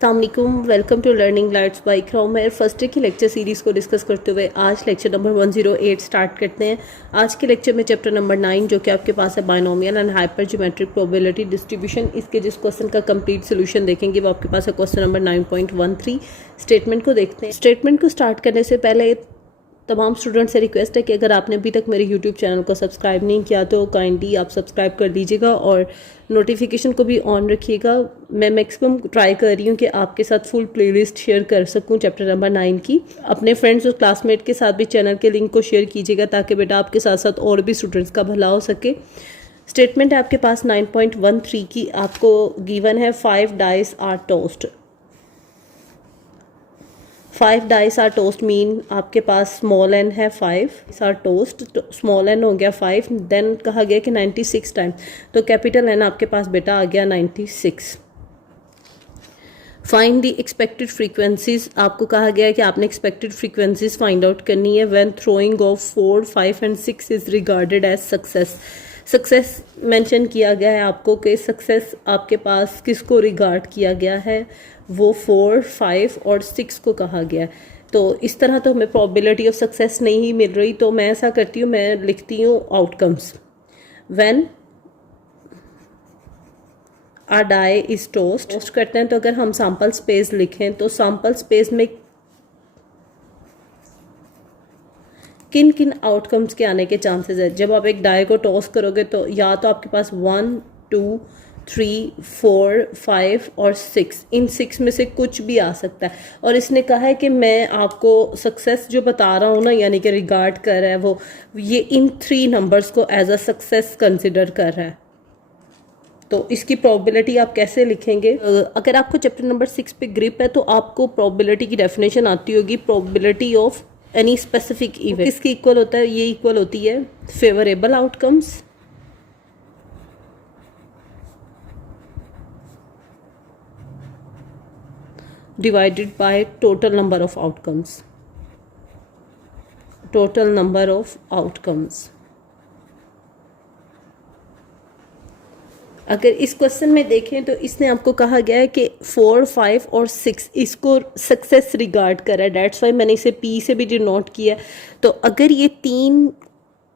अस्सलामुअलैकुम, welcome to learning lights by Cromer. First day की lecture series को discuss करते हुए आज लेक्चर नंबर 108 स्टार्ट करते हैं। आज के लेक्चर में चैप्टर नंबर 9 जो कि आपके पास है binomial and hyper geometric probability distribution, इसके जिस क्वेश्चन का कंप्लीट सोल्यूशन देखेंगे वो आपके पास है क्वेश्चन नंबर 9.13। स्टेटमेंट को देखते हैं। स्टेटमेंट को स्टार्ट करने से पहले तमाम स्टूडेंट से रिक्वेस्ट है कि अगर आपने अभी तक मेरे यूट्यूब चैनल को सब्सक्राइब नहीं किया तो काइंडली आप सब्सक्राइब कर दीजिएगा और नोटिफिकेशन को भी ऑन रखिएगा। मैं मैक्सिमम ट्राई कर रही हूँ कि आपके साथ फुल प्लेलिस्ट शेयर कर सकूँ चैप्टर नंबर 9 की। अपने फ्रेंड्स और क्लासमेट के साथ भी चैनल के लिंक को शेयर कीजिएगा ताकि बेटा आपके साथ साथ और भी स्टूडेंट्स का भला हो सके। स्टेटमेंट है आपके पास 9.13 की। आपको गिवन है 5 dice are tossed. 5 dice are tossed mean आपके पास स्मॉल एन है 5 आर टोस्ट, तो स्मॉल एन हो गया 5। देन कहा गया कि 96 टाइम, तो कैपिटल एन आपके पास बेटा आ गया 96। Find the expected frequencies. आपको कहा गया है कि आपने एक्सपेक्टेड फ्रीक्वेंसीज फाइंड आउट करनी है when throwing of 4, 5 and 6 is regarded as success. Success mention किया गया है आपको कि सक्सेस आपके पास किसको रिगार्ड किया गया है, वो 4, 5 और 6 को कहा गया है। तो इस तरह तो हमें प्रोबेबिलिटी ऑफ सक्सेस नहीं मिल रही, तो मैं ऐसा करती हूँ, मैं लिखती हूँ outcomes. When a die is tossed करते हैं, तो अगर हम सैम्पल स्पेस लिखें तो सैम्पल स्पेस में किन किन आउटकम्स के आने के चांसेस है। जब आप एक डाई को टॉस करोगे तो या तो आपके पास 1, 2, 3, 4, 5 और 6, इन 6 में से कुछ भी आ सकता है। और इसने कहा है कि मैं आपको सक्सेस जो बता रहा हूँ ना, यानी कि रिगार्ड कर रहा है वो, ये इन 3 नंबर्स को एज अ सक्सेस कंसिडर कर रहा है। तो इसकी प्रोबेबिलिटी आप कैसे लिखेंगे? अगर आपको चैप्टर नंबर 6 पे ग्रिप है तो आपको प्रोबेबिलिटी की डेफिनेशन आती होगी, probability of any specific event किसकी इक्वल होता है? ये इक्वल होती है favourable outcomes divided by total number of outcomes. Total number of outcomes. अगर इस क्वेश्चन में देखें तो इसने आपको कहा गया है कि 4, 5 और 6 इसको सक्सेस रिगार्ड कर रहा है। डेट्स वाई मैंने इसे पी से भी डिनोट किया। तो अगर ये 3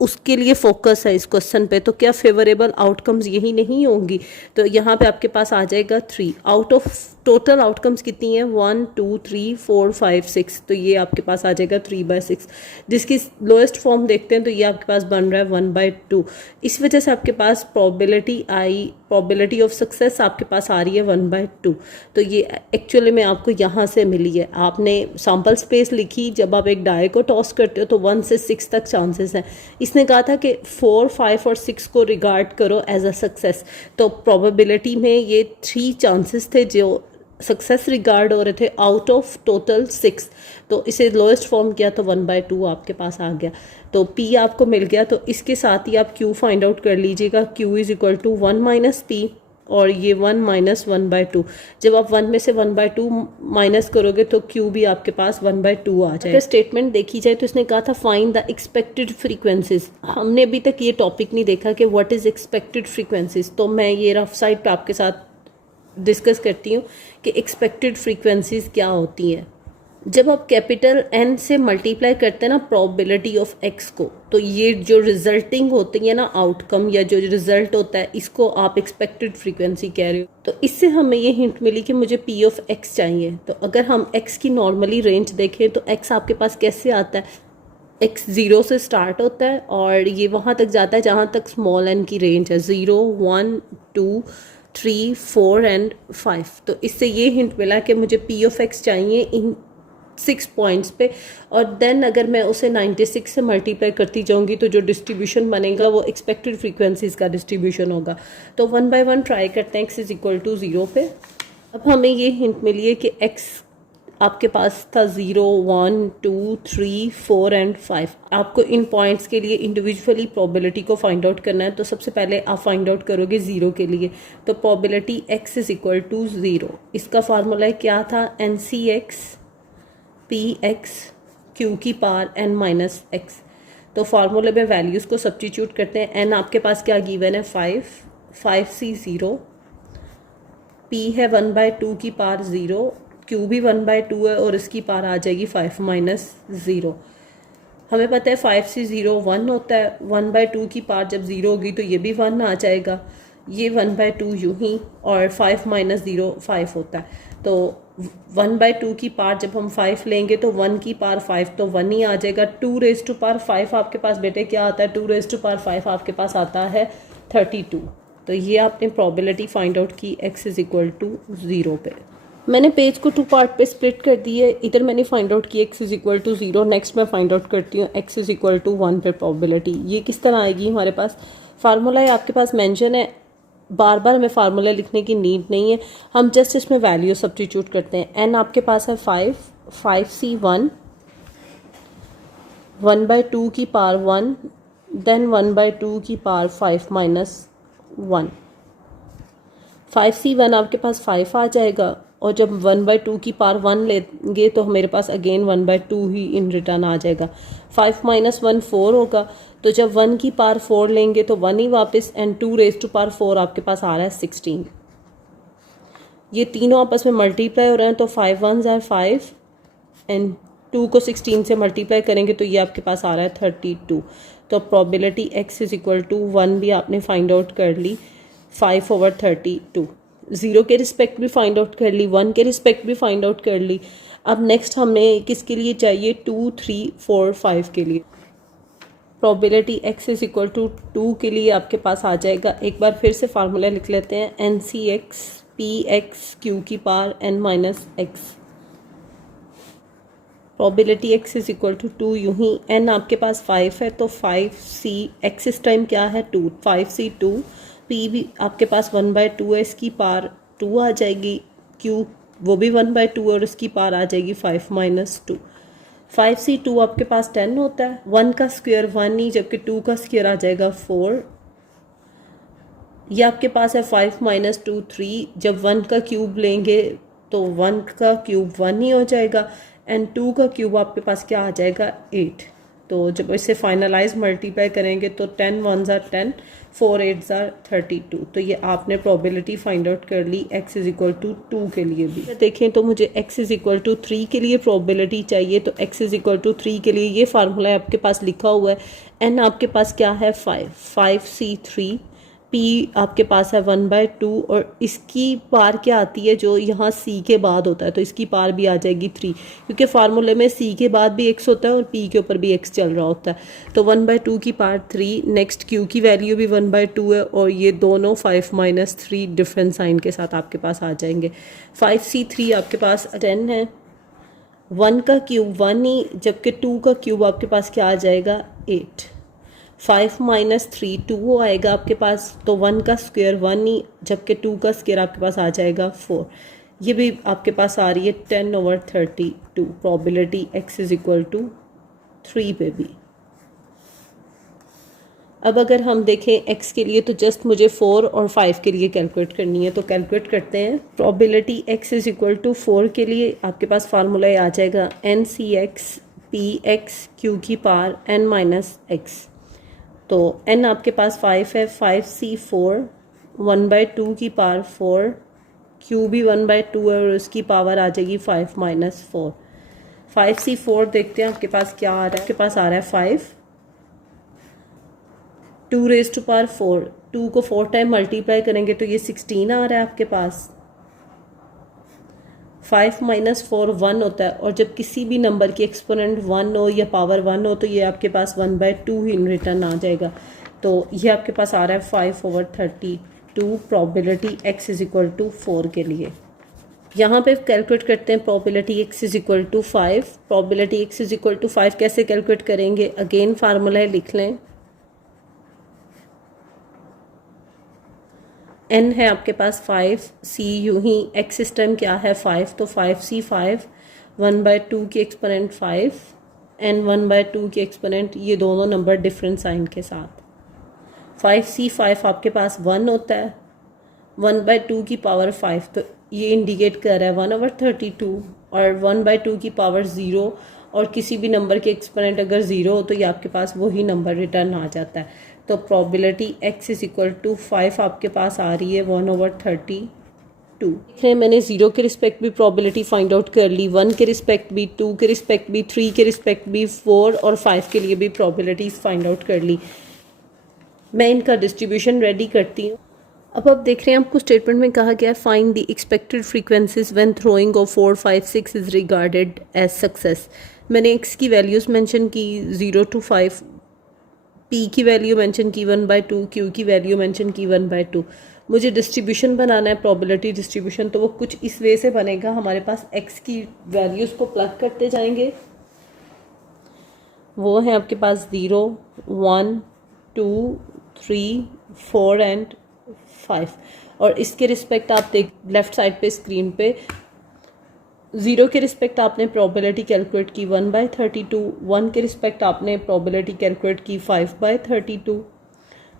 उसके लिए फोकस है इस क्वेश्चन पे, तो क्या फेवरेबल आउटकम्स यही नहीं होंगी? तो यहाँ पे आपके पास आ जाएगा 3 आउट ऑफ टोटल आउटकम्स कितनी है? 1, 2, 3, 4, 5, 6, तो ये आपके पास आ जाएगा 3/6। जिसकी लोएस्ट फॉर्म देखते हैं तो ये आपके पास बन रहा है 1/2। इस वजह से आपके पास प्रोबेबिलिटी ऑफ सक्सेस आपके पास आ रही है 1/2। तो ये एक्चुअली में आपको यहाँ से मिली है। आपने सैम्पल स्पेस लिखी, जब आप एक डाई को टॉस करते हो तो 1 से 6 तक चांसेस हैं। इसने कहा था कि 4, 5 और 6 को रिगार्ड करो एज अ सक्सेस, तो प्रोबेबिलिटी में ये 3 चांसेस थे जो सक्सेस रिगार्ड हो रहे थे आउट ऑफ टोटल 6। तो इसे लोएस्ट फॉर्म किया तो 1/2 आपके पास आ गया। तो P आपको मिल गया। तो इसके साथ ही आप Q फाइंड आउट कर लीजिएगा। Q is equal to 1 minus P और ये 1 माइनस 1/2। जब आप 1 में से 1/2 माइनस करोगे तो Q भी आपके पास 1/2 आ जाए। अगर स्टेटमेंट देखी जाए तो इसने कहा था फाइंड द एक्सपेक्टेड फ्रीक्वेंसीज। हमने अभी तक ये टॉपिक नहीं देखा कि व्हाट इज एक्सपेक्टेड फ्रीक्वेंसीज, तो मैं ये रफ साइड पे आपके साथ डिस्कस करती हूँ कि एक्सपेक्टेड फ्रीक्वेंसीज क्या होती हैं। जब आप कैपिटल N से मल्टीप्लाई करते हैं ना प्रोबेबिलिटी ऑफ X को, तो ये जो रिजल्टिंग होती है ना आउटकम या जो रिजल्ट होता है, इसको आप एक्सपेक्टेड फ्रीक्वेंसी कह रहे हो। तो इससे हमें ये हिंट मिली कि मुझे P ऑफ X चाहिए। तो अगर हम X की नॉर्मली रेंज देखें तो X आपके पास कैसे आता है? X 0 से स्टार्ट होता है और ये वहाँ तक जाता है जहाँ तक स्मॉल n की रेंज है, 0, 1, 2, 3, 4 एंड 5। तो इससे ये हिंट मिला कि मुझे P ऑफ X चाहिए इन 6 पॉइंट्स पे। और देन अगर मैं उसे 96 से मल्टीप्लाई करती जाऊंगी तो जो डिस्ट्रीब्यूशन बनेगा वो एक्सपेक्टेड फ्रीक्वेंसीज का डिस्ट्रीब्यूशन होगा। तो 1 बाय 1 ट्राई करते हैं X इज इक्वल टू 0 पे। अब हमें ये हिंट मिली है कि X आपके पास था 0, 1, 2, 3, 4 एंड 5। आपको इन पॉइंट्स के लिए इंडिविजुअली प्रोबेबिलिटी को फाइंड आउट करना है। तो सबसे पहले आप फाइंड आउट करोगे 0 के लिए, तो probability X is equal to 0। इसका फार्मूला क्या था? NCX PX Q की पावर N माइनस X। तो फार्मूले में वैल्यूज़ को सब्स्टिट्यूट करते हैं। N आपके पास क्या गिवन है? 5, 5C 0, p है 1/2 की पार 0, q भी 1/2 है और इसकी पार आ जाएगी 5 माइनस 0। हमें पता है 5 से 0 1 होता है, 1/2 की पार जब 0 होगी तो ये भी 1 आ जाएगा, ये 1/2 यूं ही, और 5 माइनस 0 5 होता है। तो 1/2 की पार जब हम 5 लेंगे तो 1 की पार 5 तो 1 ही आ जाएगा। 2 रेज टू पार 5 आपके पास बेटे क्या आता है, 2 रेज टू पार 5 आपके पास आता है 32। तो ये आपने प्रोबेबिलिटी फाइंड आउट की x इज इक्वल टू 0 पे। मैंने पेज को 2 पार्ट पे स्प्लिट कर दी है। इधर मैंने फाइंड आउट की x is equal to 0, next मैं फाइंड आउट करती हूँ x इज इक्वल टू 1 पे प्रोबेबिलिटी। ये किस तरह आएगी, हमारे पास फार्मूला है आपके पास मेंशन है, बार बार हमें फार्मूला लिखने की नीड नहीं है, हम जस्ट इसमें वैल्यू सब्स्टिट्यूट करते हैं। n आपके पास है 5, 5c1 1/2 की पावर 1, देन 1/2 की पावर 5 माइनस 1। 5c1 आपके पास 5 आ जाएगा, और जब 1/2 की पावर 1 लेंगे तो मेरे पास अगेन 1/2 ही इन रिटर्न आ जाएगा। 5 माइनस 1 4 होगा, तो जब 1 की पावर 4 लेंगे तो 1 ही वापस, एंड 2 रेज टू पावर 4 आपके पास आ रहा है 16। ये तीनों आपस में मल्टीप्लाई हो रहे हैं, तो 5 1s आर 5 एंड 2 को 16 से मल्टीप्लाई करेंगे तो ये आपके पास आ रहा है 32। तो probability x is equal to 1 भी आपने फाइंड आउट कर ली, 5/32। 0 के रिस्पेक्ट भी फाइंड आउट कर ली, 1 के रिस्पेक्ट भी फाइंड आउट कर ली। अब नेक्स्ट हमें किसके लिए चाहिए, 2 3 4 5 के लिए। Probability x is equal to 2 के लिए आपके पास आ जाएगा, एक बार फिर से फार्मूला लिख लेते हैं, NCx px q की power n minus x। Probability x is equal to 2 यूं ही, n आपके पास 5 है तो 5c, x इस टाइम क्या है 2, 5c2, p भी आपके पास 1/2 है, इसकी पावर 2 आ जाएगी, q वो भी 1/2 और इसकी पावर आ जाएगी 5 माइनस 2। 5c2 आपके पास 10 होता है, 1 का स्क्वायर 1 ही, जबकि 2 का स्क्वायर आ जाएगा 4। ये आपके पास है 5 माइनस 2 3, जब 1 का क्यूब लेंगे तो 1 का क्यूब 1 ही हो जाएगा, एंड 2 का क्यूब आपके पास क्या आ जाएगा 8। तो जब इसे फाइनलाइज मल्टीप्लाई करेंगे तो 10 1s आर 10, 4 8s आर 32। तो ये आपने प्रोबेबिलिटी फाइंड आउट कर ली x इज इक्वल टू 2 के लिए भी। देखें तो मुझे x इज इक्वल टू 3 के लिए प्रोबेबिलिटी चाहिए, तो x इज इक्वल टू 3 के लिए ये फार्मूला आपके पास लिखा हुआ है। n आपके पास क्या है 5, 5c3, p आपके पास है 1/2, और इसकी पार क्या आती है जो यहाँ c के बाद होता है, तो इसकी पार भी आ जाएगी 3, क्योंकि फार्मूले में c के बाद भी x होता है और p के ऊपर भी x चल रहा होता है। तो 1/2 की पार 3, नेक्स्ट q की वैल्यू भी 1/2 है, और ये दोनों 5 माइनस 3 डिफरेंट साइन के साथ आपके पास आ जाएंगे। 5c3 आपके पास 10 है, 1 का क्यूब 1 ही, जबकि 2 का क्यूब आपके पास क्या आ जाएगा 8। 5 माइनस 3 2 आएगा आपके पास, तो 1 का स्क्वायर 1 ही, जबकि 2 का स्क्वायर आपके पास आ जाएगा 4। ये भी आपके पास आ रही है 10/32। Probability x is equal to 3 पे भी। अब अगर हम देखें x के लिए, तो जस्ट मुझे 4 और 5 के लिए कैलकुलेट करनी है, तो कैलकुलेट करते हैं। Probability x is equal to 4 के लिए आपके पास फार्मूला आ जाएगा NCx px q की पावर n माइनस x। तो n आपके पास 5 है, 5c4 1/2 की पावर 4, q भी 1/2 है और उसकी पावर आ जाएगी 5 माइनस 4। 5c4 देखते हैं आपके पास क्या आ रहा है, आपके पास आ रहा है 5, 2 रेज टू पावर 4, 2 को 4 टाइम मल्टीप्लाई करेंगे तो ये 16 आ रहा है आपके पास। 5 माइनस 4 1 होता है, और जब किसी भी नंबर की एक्सपोनेंट 1 हो या पावर 1 हो तो ये आपके पास 1/2 ही इन रिटर्न आ जाएगा। तो ये आपके पास आ रहा है 5/32। Probability x is equal to 4 के लिए। यहाँ पे कैलकुलेट करते हैं probability x is equal to 5। Probability x is equal to 5 कैसे कैलकुलेट करेंगे, अगेन फार्मूला लिख लें। n है आपके पास 5, c यूं ही, x सिस्टम क्या है 5, तो 5c5 1/2 की एक्सपोनेंट 5 n 1/2 की एक्सपोनेंट, ये दोनों नंबर डिफरेंट साइन के साथ। 5c5 आपके पास 1 होता है, 1/2 की पावर 5, तो ये इंडिकेट कर रहा है 1/32, और 1/2 की पावर 0, और किसी भी नंबर के एक्सपोनेंट अगर 0 हो तो ये आपके पास वही नंबर रिटर्न आ जाता है। तो probability x is equal to 5 आपके पास आ रही है 1/30। देख रहे हैं मैंने 0 के रिस्पेक्ट भी प्रॉबिलिटी फाइंड आउट कर ली, 1 के रिस्पेक्ट भी, 2 के रिस्पेक्ट भी, 3 के रिस्पेक्ट भी, 4 और 5 के लिए भी प्रॉबिलिटीज फाइंड आउट कर ली। मैं इनका डिस्ट्रीब्यूशन रेडी करती हूँ। अब आप देख रहे हैं आपको स्टेटमेंट में कहा गया है find the expected frequencies when throwing of 4, 5, 6 is regarded as success. मैंने एक्स की वैल्यूज़ मेंशन की 0 to 5, पी की वैल्यू मेंशन की 1/2, क्यू की वैल्यू मेंशन की 1/2। मुझे डिस्ट्रीब्यूशन बनाना है, प्रोबेबिलिटी डिस्ट्रीब्यूशन, तो वो कुछ इस वे से बनेगा। हमारे पास एक्स की वैल्यूज़ को प्लग करते जाएंगे, वो है आपके पास 0, 1, 2, 3, 4 एंड 5। और इसके रिस्पेक्ट आप देख लेफ्ट साइड पे स्क्रीन पे 0 के रिस्पेक्ट आपने प्रोबेबिलिटी कैलकुलेट की 1/32, 1 के रिस्पेक्ट आपने प्रोबेबिलिटी कैलकुलेट की 5/32,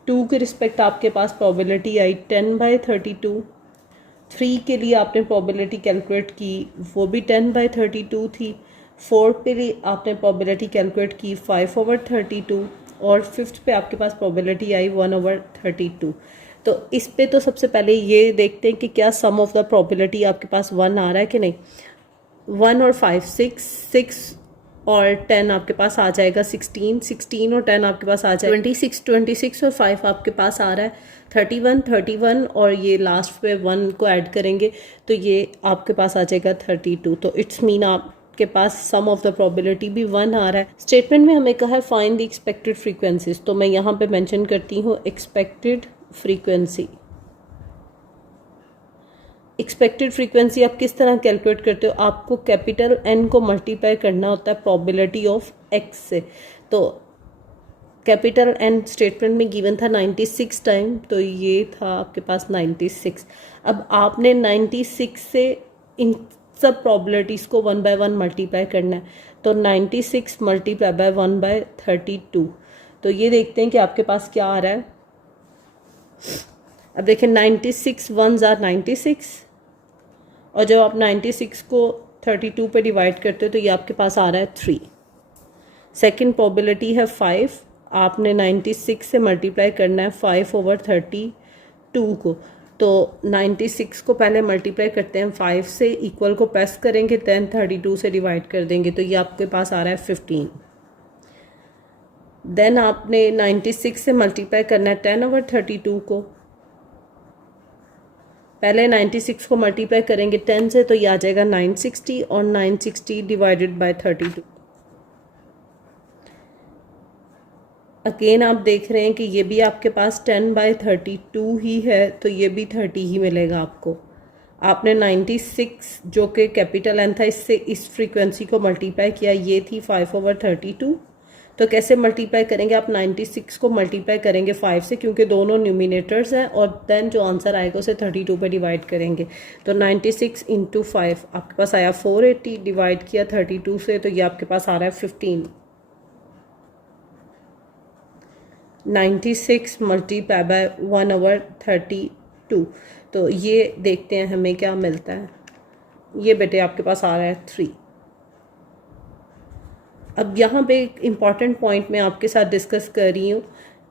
2 के रिस्पेक्ट आपके पास प्रोबेबिलिटी आई 10/32, 3 के लिए आपने प्रोबेबिलिटी कैलकुलेट की वो भी 10/32 थी, 4 पे लिए आपने प्रोबेबिलिटी कैलकुलेट की 5/32 और 5th पे आपके पास प्रोबेबिलिटी आई 1/32। तो इस पे तो सबसे पहले ये देखते हैं कि क्या सम ऑफ द प्रोबेबिलिटी आपके पास 1 आ रहा है कि नहीं। 1 और 5 6, 6 और 10 आपके पास आ जाएगा 16, 16 और 10 आपके पास आ जाएगा 26, 26 और 5 आपके पास आ रहा है 31, 31 और ये लास्ट पे 1 को ऐड करेंगे तो ये आपके पास आ जाएगा 32। तो इट्स मीन आपके पास सम ऑफ द प्रोबेबिलिटी भी 1 आ रहा है। स्टेटमेंट में हमें कहा है फाइंड द एक्सपेक्टेड फ्रीक्वेंसीज, तो मैं यहाँ पे मेंशन करती हूँ एक्सपेक्टेड फ्रीक्वेंसी। एक्सपेक्टेड फ्रीक्वेंसी आप किस तरह कैलकुलेट करते हो, आपको कैपिटल एन को मल्टीप्लाई करना होता है प्रोबेबिलिटी ऑफ एक्स से। तो कैपिटल एन स्टेटमेंट में गिवन था 96 टाइम, तो ये था आपके पास 96। अब आपने 96 से इन सब प्रोबेबिलिटीज़ को 1 by 1 मल्टीप्लाई करना है, तो 96 मल्टीप्लाई बाय 1/32। तो ये देखते हैं कि आपके पास क्या आ रहा है। अब देखें 96 1s are 96 और जब आप 96 को 32 पे डिवाइड करते हो तो ये आपके पास आ रहा है 3। सेकंड प्रोबेबिलिटी है 5, आपने 96 से मल्टीप्लाई करना है 5/32 को। तो 96 को पहले मल्टीप्लाई करते हैं 5 से, इक्वल को प्रेस करेंगे, 10 32 से डिवाइड कर देंगे तो ये आपके पास आ रहा है 15। देन आपने 96 से मल्टीप्लाई करना है 10/32 को, पहले 96 को मल्टीप्लाई करेंगे 10 से तो ये आ जाएगा 960 और 960 डिवाइडेड बाय 32। अगेन आप देख रहे हैं कि ये भी आपके पास 10/32 ही है, तो ये भी 30 ही मिलेगा आपको। आपने 96 जो कि कैपिटल एन था इससे इस फ्रीक्वेंसी को मल्टीप्लाई किया, ये थी 5/32। तो कैसे मल्टीप्लाई करेंगे, आप 96 को मल्टीप्लाई करेंगे 5 से क्योंकि दोनों न्यूमिनेटर्स हैं, और देन जो आंसर आएगा उसे 32 पे डिवाइड करेंगे। तो 96 × 5 आपके पास आया 480, डिवाइड किया 32 से तो ये आपके पास आ रहा है 15। 96 मल्टीप्लाई बाय 1/32। तो ये देखते हैं हमें क्या मिलता है। ये बेटे आपके पास आ रहा है 3। अब यहाँ पे एक इम्पॉर्टेंट पॉइंट मैं आपके साथ डिस्कस कर रही हूँ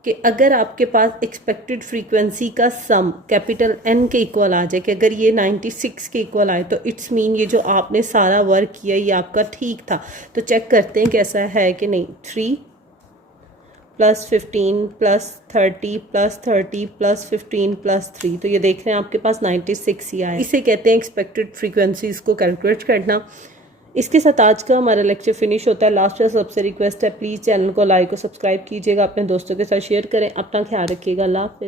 कि अगर आपके पास एक्सपेक्टेड फ्रीक्वेंसी का सम कैपिटल एन के इक्वल आ जाए, कि अगर ये 96 के इक्वल आए, तो इट्स मीन ये जो आपने सारा वर्क किया ये आपका ठीक था। तो चेक करते हैं कैसा है कि नहीं। 3 + 15 + 30 + 30 + 15 + 3, तो ये देख रहे हैं आपके पास 96 ही आया। इसे कहते हैं एक्सपेक्टेड फ्रीक्वेंसीज को कैलकुलेट करना। इसके साथ आज का हमारा लेक्चर फिनिश होता है। लास्ट में सबसे रिक्वेस्ट है प्लीज़ चैनल को लाइक और सब्सक्राइब कीजिएगा, अपने दोस्तों के साथ शेयर करें। अपना ख्याल रखिएगा। अल्लाह हाफ़िज़।